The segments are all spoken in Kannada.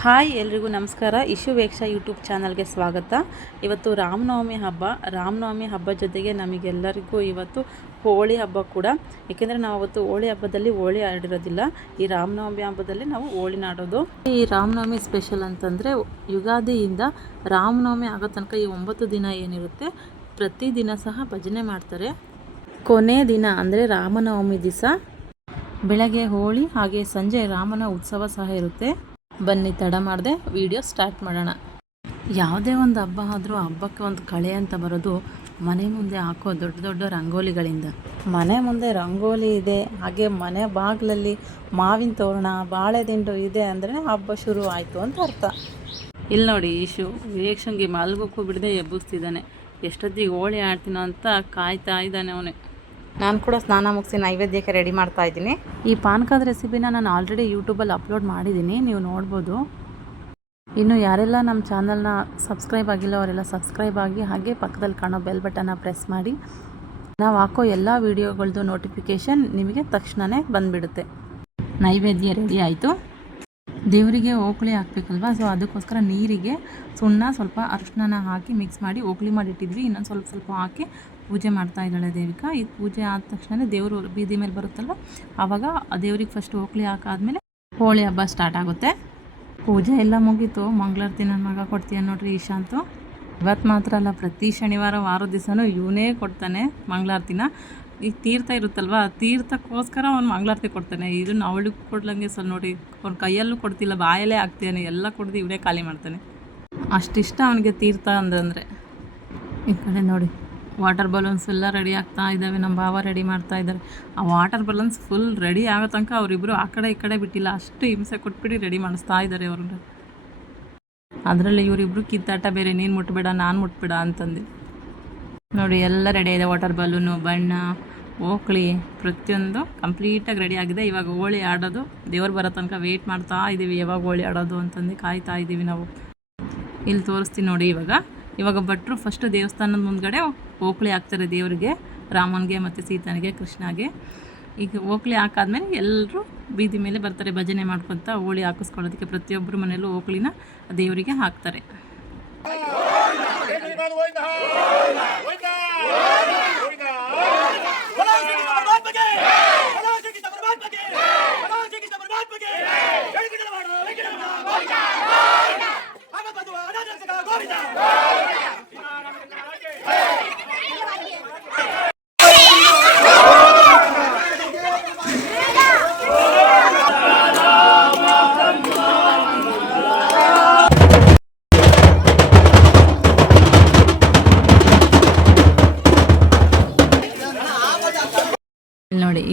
ಹಾಯ್ ಎಲ್ರಿಗೂ ನಮಸ್ಕಾರ. ಇಶು ವೇಕ್ಷ ಯೂಟ್ಯೂಬ್ ಚಾನಲ್ಗೆ ಸ್ವಾಗತ. ಇವತ್ತು ರಾಮನವಮಿ ಹಬ್ಬ. ರಾಮನವಮಿ ಹಬ್ಬ ಜೊತೆಗೆ ನಮಗೆಲ್ಲರಿಗೂ ಇವತ್ತು ಹೋಳಿ ಹಬ್ಬ ಕೂಡ. ಏಕೆಂದರೆ ನಾವು ಅವತ್ತು ಹೋಳಿ ಹಬ್ಬದಲ್ಲಿ ಹೋಳಿ ಆಡಿರೋದಿಲ್ಲ. ಈ ರಾಮನವಮಿ ಹಬ್ಬದಲ್ಲಿ ನಾವು ಹೋಳಿ ಆಡೋದು ಈ ರಾಮನವಮಿ ಸ್ಪೆಷಲ್ ಅಂತಂದರೆ ಯುಗಾದಿಯಿಂದ ರಾಮನವಮಿ ಆಗೋ ತನಕ ಈ ಒಂಬತ್ತು ದಿನ ಏನಿರುತ್ತೆ ಪ್ರತಿದಿನ ಸಹ ಭಜನೆ ಮಾಡ್ತಾರೆ. ಕೊನೆ ದಿನ ಅಂದರೆ ರಾಮನವಮಿ ದಿವಸ. ಬೆಳಗ್ಗೆ ಹೋಳಿ ಹಾಗೆ ಸಂಜೆ ರಾಮನ ಉತ್ಸವ ಸಹ ಇರುತ್ತೆ. ಬನ್ನಿ, ತಡ ಮಾಡದೆ. ವಿಡಿಯೋ ಸ್ಟಾರ್ಟ್ ಮಾಡೋಣ. ಯಾವುದೇ ಒಂದು ಹಬ್ಬ ಆದರೂ ಹಬ್ಬಕ್ಕೆ ಒಂದು ಕಳೆ ಅಂತ ಬರೋದು ಮನೆ ಮುಂದೆ ಹಾಕೋ ದೊಡ್ಡ ದೊಡ್ಡ ರಂಗೋಲಿಗಳಿಂದ. ಮನೆ ಮುಂದೆ ರಂಗೋಲಿ ಇದೆ, ಹಾಗೆ ಮನೆ ಬಾಗಿಲಲ್ಲಿ ಮಾವಿನ ತೋರಣ ಬಾಳೆದಿಂಡು ಇದೆ ಅಂದರೆ ಹಬ್ಬ ಶುರು ಆಯಿತು ಅಂತ ಅರ್ಥ. ಇಲ್ಲಿ ನೋಡಿ ಈಶು ವಿರೇಕ್ಷನ್ಗೆ ಮಲ್ಗೋಕ್ಕೂ ಬಿಡದೆ ಎಬ್ಬಿಸ್ತಿದ್ದಾನೆ. ಎಷ್ಟೊತ್ತಿಗೆ ಹೋಳಿ ಆಡ್ತೀನೋ ಅಂತ ಕಾಯ್ತಾ ಇದ್ದಾನೆ ಅವನೇ. ನಾನು ಕೂಡ ಸ್ನಾನ ಮುಗಿಸಿ ನೈವೇದ್ಯಕ್ಕೆ ರೆಡಿ ಮಾಡ್ತಾ ಇದ್ದೀನಿ. ಈ ಪಾನಕದ ರೆಸಿಪಿನ ನಾನು ಆಲ್ರೆಡಿ ಯೂಟ್ಯೂಬಲ್ಲಿ ಅಪ್ಲೋಡ್ ಮಾಡಿದ್ದೀನಿ, ನೀವು ನೋಡ್ಬೋದು. ಇನ್ನು ಯಾರೆಲ್ಲ ನಮ್ಮ ಚಾನಲ್ನ ಸಬ್ಸ್ಕ್ರೈಬ್ ಆಗಿಲ್ಲ, ಅವರೆಲ್ಲ ಸಬ್ಸ್ಕ್ರೈಬ್ ಆಗಿ ಹಾಗೆ ಪಕ್ಕದಲ್ಲಿ ಕಾಣೋ ಬೆಲ್ ಬಟನ್ನ ಪ್ರೆಸ್ ಮಾಡಿ. ನಾವು ಹಾಕೋ ಎಲ್ಲ ವೀಡಿಯೋಗಳದ್ದು ನೋಟಿಫಿಕೇಷನ್ ನಿಮಗೆ ತಕ್ಷಣವೇ ಬಂದುಬಿಡುತ್ತೆ. ನೈವೇದ್ಯ ರೆಡಿ ಆಯಿತು. ದೇವರಿಗೆ ಓಕುಳಿ ಹಾಕ್ಬೇಕಲ್ವಾ? ಸೊ ಅದಕ್ಕೋಸ್ಕರ ನೀರಿಗೆ ಸುಣ್ಣ ಸ್ವಲ್ಪ ಅರಿಶಿನ ಹಾಕಿ ಮಿಕ್ಸ್ ಮಾಡಿ ಓಕುಳಿ ಮಾಡಿಟ್ಟಿದ್ವಿ. ಇನ್ನೊಂದು ಸ್ವಲ್ಪ ಸ್ವಲ್ಪ ಹಾಕಿ ಪೂಜೆ ಮಾಡ್ತಾ ಇದ್ದಾಳೆ ದೇವಿಕಾ. ಇದು ಪೂಜೆ ಆದ ತಕ್ಷಣ ದೇವರು ಬೀದಿ ಮೇಲೆ ಬರುತ್ತಲ್ವ? ಆವಾಗ ದೇವ್ರಿಗೆ ಫಸ್ಟ್ ಓಕುಳಿ ಹಾಕಾದ್ಮೇಲೆ ಹೋಳಿ ಹಬ್ಬ ಸ್ಟಾರ್ಟ್ ಆಗುತ್ತೆ. ಪೂಜೆ ಎಲ್ಲ ಮುಗೀತು. ಮಂಗಳಾರತಿ ನನ್ನ ಮಗ ಕೊಡ್ತೀಯ ನೋಡ್ರಿ ಇಶಾಂತು ಇವತ್ತು ಮಾತ್ರ ಅಲ್ಲ, ಪ್ರತಿ ಶನಿವಾರ ವಾರದ ದಿವಸನೂ ಇವನೇ ಕೊಡ್ತಾನೆ ಮಂಗಳಾರತಿನ. ಈಗ ತೀರ್ಥ ಇರುತ್ತಲ್ವ? ತೀರ್ಥಕ್ಕೋಸ್ಕರ ಅವ್ನು ಮಂಗಳಾರತಿ ಕೊಡ್ತಾನೆ. ಇದು ಅವಳಿಗೆ ಕೊಡ್ಲಂಗೆ ಸ್ವಲ್ಪ ನೋಡಿ, ಅವ್ನ ಕೈಯಲ್ಲೂ ಕೊಡ್ತಿಲ್ಲ, ಬಾಯಲ್ಲೇ ಹಾಕ್ತಾನೆ ಎಲ್ಲ ಕೊಡ್ದು ಇವನೇ ಖಾಲಿ ಮಾಡ್ತಾನೆ. ಅಷ್ಟಿಷ್ಟ ಅವನಿಗೆ ತೀರ್ಥ ಅಂದ್ರೆ. ಈ ಕಡೆ ನೋಡಿ, ವಾಟರ್ ಬಲೂನ್ಸ್ ಎಲ್ಲ ರೆಡಿ ಆಗ್ತಾ ಇದ್ದಾವೆ ನಮ್ಮ ಭಾವ ರೆಡಿ ಮಾಡ್ತಾ ಇದ್ದಾರೆ ಆ ವಾಟರ್ ಬಲೂನ್ಸ್ ಫುಲ್ ರೆಡಿ ಆಗೋ ತನಕ ಅವರಿಬ್ಬರು ಆ ಕಡೆ ಈ ಕಡೆ ಬಿಟ್ಟಿಲ್ಲ. ಅಷ್ಟು ಹಿಂಸೆ ಕೊಟ್ಬಿಟ್ಟು ರೆಡಿ ಮಾಡಿಸ್ತಾ ಇದ್ದಾರೆ ಅವ್ರನ್ನ ಅದರಲ್ಲಿ ಇವರಿಬ್ಬರು ಕಿತ್ತಾಟ ಬೇರೆ, ನೀನು ಮುಟ್ಬೇಡ, ನಾನು ಮುಟ್ಬೇಡ ಅಂತಂದು. ನೋಡಿ, ಎಲ್ಲ ರೆಡಿ ಇದೆ ವಾಟರ್ ಬಲೂನು ಬಣ್ಣ ಓಕ್ಳಿ ಪ್ರತಿಯೊಂದು ಕಂಪ್ಲೀಟಾಗಿ ರೆಡಿ ಆಗಿದೆ. ಇವಾಗ ಹೋಳಿ ಆಡೋದು. ದೇವ್ರು ಬರೋ ತನಕ ವೇಟ್ ಮಾಡ್ತಾ ಇದ್ದೀವಿ ಯಾವಾಗ ಹೋಳಿ ಆಡೋದು ಅಂತಂದು ಕಾಯ್ತಾ ಇದ್ದೀವಿ ನಾವು. ಇಲ್ಲಿ ತೋರಿಸ್ತೀನಿ ನೋಡಿ ಇವಾಗ. ಇವಾಗ ಭಟ್ರು ಫಸ್ಟ್ ದೇವಸ್ಥಾನದ ಮುಂದ್ಗಡೆ ಓಕ್ಳಿ ಹಾಕ್ತಾರೆ ದೇವರಿಗೆ, ರಾಮನಿಗೆ ಮತ್ತು ಸೀತನಿಗೆ, ಕೃಷ್ಣಗೆ. ಈಗ ಓಕ್ಳಿ ಹಾಕಾದ್ಮೇಲೆ ಎಲ್ಲರೂ ಬೀದಿ ಮೇಲೆ ಬರ್ತಾರೆ, ಭಜನೆ ಮಾಡ್ಕೊತ ಹೋಳಿ ಹಾಕಿಸ್ಕೊಳ್ಳೋದಕ್ಕೆ. ಪ್ರತಿಯೊಬ್ಬರು ಮನೆಯಲ್ಲೂ ಓಕ್ಳಿನ ದೇವರಿಗೆ ಹಾಕ್ತಾರೆ.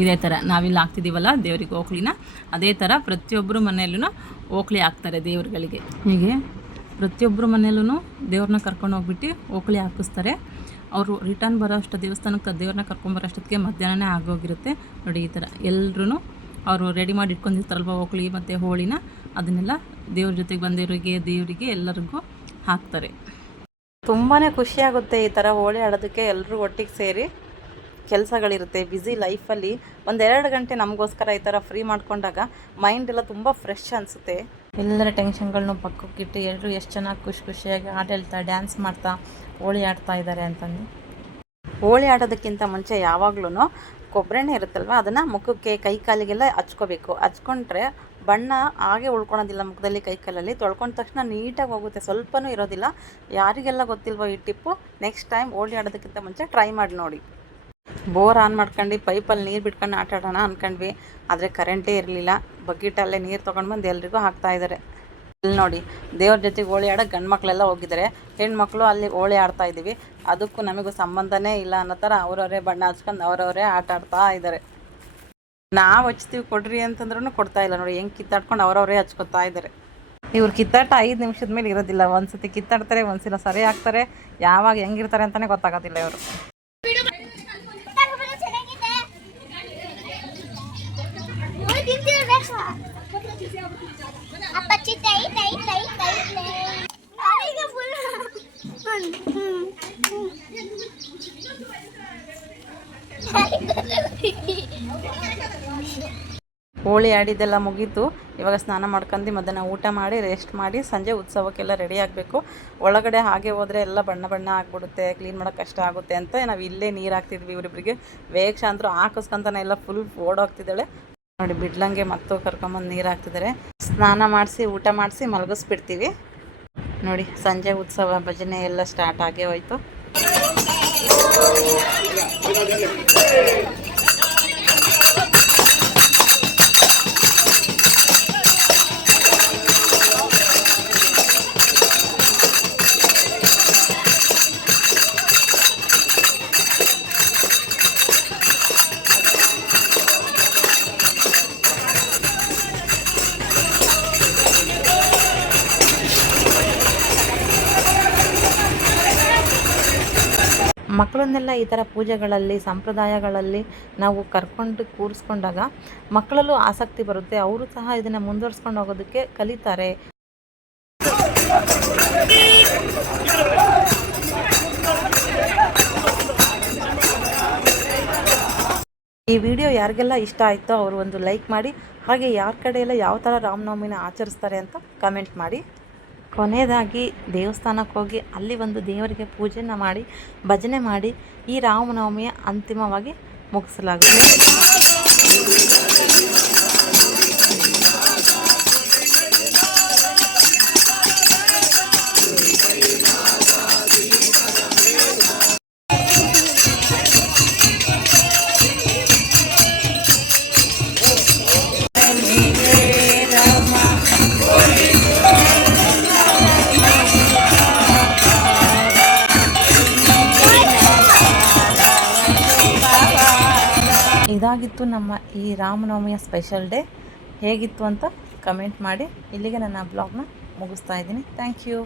ಇದೇ ಥರ ನಾವಿಲ್ಲಿ ಹಾಕ್ತಿದ್ದೀವಲ್ಲ ದೇವರಿಗೆ ಓಕ್ಳಿನ, ಅದೇ ಥರ ಪ್ರತಿಯೊಬ್ಬರು ಮನೆಯಲ್ಲೂ ಓಕ್ಳಿ ಹಾಕ್ತಾರೆ ದೇವ್ರುಗಳಿಗೆ. ಹೀಗೆ ಪ್ರತಿಯೊಬ್ಬರು ಮನೆಯಲ್ಲೂ ದೇವ್ರನ್ನ ಕರ್ಕೊಂಡು ಹೋಗ್ಬಿಟ್ಟು ಓಕ್ಳಿ ಹಾಕಿಸ್ತಾರೆ. ಅವರು ರಿಟರ್ನ್ ಬರೋ ಅಷ್ಟು ದೇವಸ್ಥಾನಕ್ಕೆ ದೇವ್ರನ್ನ ಕರ್ಕೊಂಬರೋ ಅಷ್ಟೊತ್ತಿಗೆ ಮಧ್ಯಾಹ್ನನೇ ಆಗೋಗಿರುತ್ತೆ. ನೋಡಿ ಈ ಥರ ಎಲ್ಲರೂ ಅವರು ರೆಡಿ ಮಾಡಿ ಇಟ್ಕೊಂಡಿರ್ತಾರಲ್ವ ಓಕ್ಳಿ ಮತ್ತು ಹೋಳಿನ, ಅದನ್ನೆಲ್ಲ ದೇವ್ರ ಜೊತೆಗೆ ಬಂದಿರೋರಿಗೆ, ದೇವರಿಗೆ ಎಲ್ಲರಿಗೂ ಹಾಕ್ತಾರೆ. ತುಂಬಾ ಖುಷಿಯಾಗುತ್ತೆ ಈ ಥರ ಹೋಳಿ ಆಡೋದಕ್ಕೆ ಎಲ್ಲರೂ ಒಟ್ಟಿಗೆ ಸೇರಿ. ಕೆಲಸಗಳಿರುತ್ತೆ ಬ್ಯುಸಿ ಲೈಫಲ್ಲಿ ಒಂದೆರಡು ಗಂಟೆ ನಮಗೋಸ್ಕರ ಈ ಥರ ಫ್ರೀ ಮಾಡ್ಕೊಂಡಾಗ ಮೈಂಡ್ ಎಲ್ಲ ತುಂಬ ಫ್ರೆಶ್ ಅನಿಸುತ್ತೆ. ಎಲ್ಲರ ಟೆನ್ಷನ್ಗಳನ್ನೂ ಪಕ್ಕಕ್ಕಿಟ್ಟು ಎಲ್ಲರೂ ಎಷ್ಟು ಚೆನ್ನಾಗಿ ಖುಷಿ ಖುಷಿಯಾಗಿ ಹಾಡು ಹೇಳ್ತಾ ಡ್ಯಾನ್ಸ್ ಮಾಡ್ತಾ ಹೋಳಿ ಆಡ್ತಾ ಇದ್ದಾರೆ ಅಂತಂದು. ಹೋಳಿ ಆಡೋದಕ್ಕಿಂತ ಮುಂಚೆ ಯಾವಾಗ್ಲೂ ಕೊಬ್ಬರೆಣ್ಣೆ ಇರುತ್ತಲ್ವ ಅದನ್ನು ಮುಖಕ್ಕೆ ಕೈ ಕಾಲಿಗೆಲ್ಲ ಹಚ್ಕೋಬೇಕು. ಹಚ್ಕೊಂಡ್ರೆ ಬಣ್ಣ ಹಾಗೆ ಉಳ್ಕೊಳೋದಿಲ್ಲ ಮುಖದಲ್ಲಿ ಕೈ ಕಾಲಲ್ಲಿ ತೊಳ್ಕೊಂಡ ತಕ್ಷಣ ನೀಟಾಗಿ ಹೋಗುತ್ತೆ ಸ್ವಲ್ಪನೂ ಇರೋದಿಲ್ಲ. ಯಾರಿಗೆಲ್ಲ ಗೊತ್ತಿಲ್ವೋ ಈ ಟಿಪ್ಪು ನೆಕ್ಸ್ಟ್ ಟೈಮ್ ಹೋಳಿ ಆಡೋದಕ್ಕಿಂತ ಮುಂಚೆ ಟ್ರೈ ಮಾಡಿ ನೋಡಿ. ಬೋರ್ ಆನ್ ಮಾಡ್ಕೊಂಡು ಪೈಪಲ್ಲಿ ನೀರು ಬಿಟ್ಕೊಂಡು ಆಟ ಆಡೋಣ ಅಂದ್ಕೊಂಡ್ವಿ ಆದರೆ ಕರೆಂಟೇ ಇರಲಿಲ್ಲ. ಬಕೆಟಲ್ಲೇ ನೀರು ತೊಗೊಂಡು ಬಂದು ಎಲ್ರಿಗೂ ಹಾಕ್ತಾ ಇದ್ದಾರೆ ಇಲ್ಲಿ ನೋಡಿ, ದೇವ್ರ ಜೊತೆಗೆ ಹೋಳಿ ಆಡೋ ಗಂಡು ಮಕ್ಕಳೆಲ್ಲ ಹೋಗಿದ್ದಾರೆ ಹೆಣ್ಮಕ್ಳು ಅಲ್ಲಿ ಹೋಳಿ ಆಡ್ತಾ ಇದ್ದೀವಿ. ಅದಕ್ಕೂ ನಮಗೂ ಸಂಬಂಧನೇ ಇಲ್ಲ ಅನ್ನೋ ಥರ ಅವರವರೇ ಬಣ್ಣ ಹಚ್ಕೊಂಡು ಅವರವರೇ ಆಟ ಆಡ್ತಾ ಇದ್ದಾರೆ ನಾವು ಹಚ್ತೀವಿ ಕೊಡ್ರಿ ಅಂತಂದ್ರೂ ಕೊಡ್ತಾ ಇಲ್ಲ. ನೋಡಿ, ಹೆಂಗೆ ಕಿತ್ತಾಡ್ಕೊಂಡು ಅವರವರೇ ಹಚ್ಕೊತಾ ಇದ್ದಾರೆ ಇವ್ರು ಕಿತ್ತಾಟ ಐದು ನಿಮಿಷದ ಮೇಲೆ ಇರೋದಿಲ್ಲ. ಒಂದ್ಸತಿ ಕಿತ್ತಾಡ್ತಾರೆ, ಒಂದ್ಸಲ ಸರಿ ಹಾಕ್ತಾರೆ. ಯಾವಾಗ ಹೆಂಗಿರ್ತಾರೆ ಅಂತಲೇ ಗೊತ್ತಾಗೋದಿಲ್ಲ ಇವರು. ಹೋಳಿ ಆಡಿದ್ದೆಲ್ಲ ಮುಗೀತು. ಇವಾಗ ಸ್ನಾನ ಮಾಡ್ಕೊಂಡು ಮಧ್ಯಾಹ್ನ ಊಟ ಮಾಡಿ ರೆಸ್ಟ್ ಮಾಡಿ, ಸಂಜೆ ಉತ್ಸವಕ್ಕೆಲ್ಲ ರೆಡಿ ಆಗಬೇಕು. ಒಳಗಡೆ ಹಾಗೆ ಹೋದರೆ ಎಲ್ಲ ಬಣ್ಣ ಬಣ್ಣ ಆಗಿಬಿಡುತ್ತೆ. ಕ್ಲೀನ್ ಮಾಡೋಕೆ ಕಷ್ಟ ಆಗುತ್ತೆ ಅಂತ ನಾವು ಇಲ್ಲೇ ನೀರು ಹಾಕ್ತಿದ್ವಿ ಇವರಿಬ್ಬರಿಗೆ ವೇಕ್ಷ ಅಂತೂ ಹಾಕಿಸ್ಕೊಂತಾನೆ ಎಲ್ಲ ಫುಲ್ ಓಡೋಗ್ತಿದ್ದಾಳೆ ನೋಡಿ, ಬಿಡ್ಲಂಗೆ ಮತ್ತು ಕರ್ಕೊಂಬಂದು ನೀರು ಹಾಕ್ತಿದ್ದಾರೆ ಸ್ನಾನ ಮಾಡಿಸಿ, ಊಟ ಮಾಡಿಸಿ ಮಲಗಿಸ್ಬಿಡ್ತೀವಿ. ನೋಡಿ, ಸಂಜೆ ಉತ್ಸವ ಭಜನೆ ಎಲ್ಲ ಸ್ಟಾರ್ಟ್ ಆಗೇ ಹೋಯ್ತು. ಮಕ್ಕಳನ್ನೆಲ್ಲ ಈ ಥರ ಪೂಜೆಗಳಲ್ಲಿ, ಸಂಪ್ರದಾಯಗಳಲ್ಲಿ ನಾವು ಕರ್ಕೊಂಡು ಕೂರಿಸ್ಕೊಂಡಾಗ ಮಕ್ಕಳಲ್ಲೂ ಆಸಕ್ತಿ ಬರುತ್ತೆ. ಅವರು ಸಹ ಇದನ್ನು ಮುಂದುವರ್ಸ್ಕೊಂಡು ಹೋಗೋದಕ್ಕೆ ಕಲಿತಾರೆ. ಈ ವಿಡಿಯೋ ಯಾರಿಗೆಲ್ಲ ಇಷ್ಟ ಆಯಿತೋ ಅವರು ಒಂದು ಲೈಕ್ ಮಾಡಿ, ಹಾಗೆ ಯಾರ ಕಡೆಯೆಲ್ಲ ಯಾವ ಥರ ರಾಮನವಮಿನ ಆಚರಿಸ್ತಾರೆ ಅಂತ ಕಮೆಂಟ್ ಮಾಡಿ. ಕೊನೆಯದಾಗಿ ದೇವಸ್ಥಾನಕ್ಕೆ ಹೋಗಿ ಅಲ್ಲಿ ಒಂದು ದೇವರಿಗೆ ಪೂಜೆನ ಮಾಡಿ ಭಜನೆ ಮಾಡಿ ಈ ರಾಮನವಮಿಯ ಅಂತಿಮವಾಗಿ ಮುಗಿಸಲಾಗುತ್ತೆ ಇದಾಗಿತ್ತು ನಮ್ಮ ಈ ರಾಮನವಮಿಯ ಸ್ಪೆಷಲ್ ಡೇ ಹೇಗಿತ್ತು ಅಂತ ಕಮೆಂಟ್ ಮಾಡಿ. ಇಲ್ಲಿಗೆ ನನ್ನ ಬ್ಲಾಗ್ನ ಮುಗಿಸ್ತಾ ಇದ್ದೀನಿ. Thank you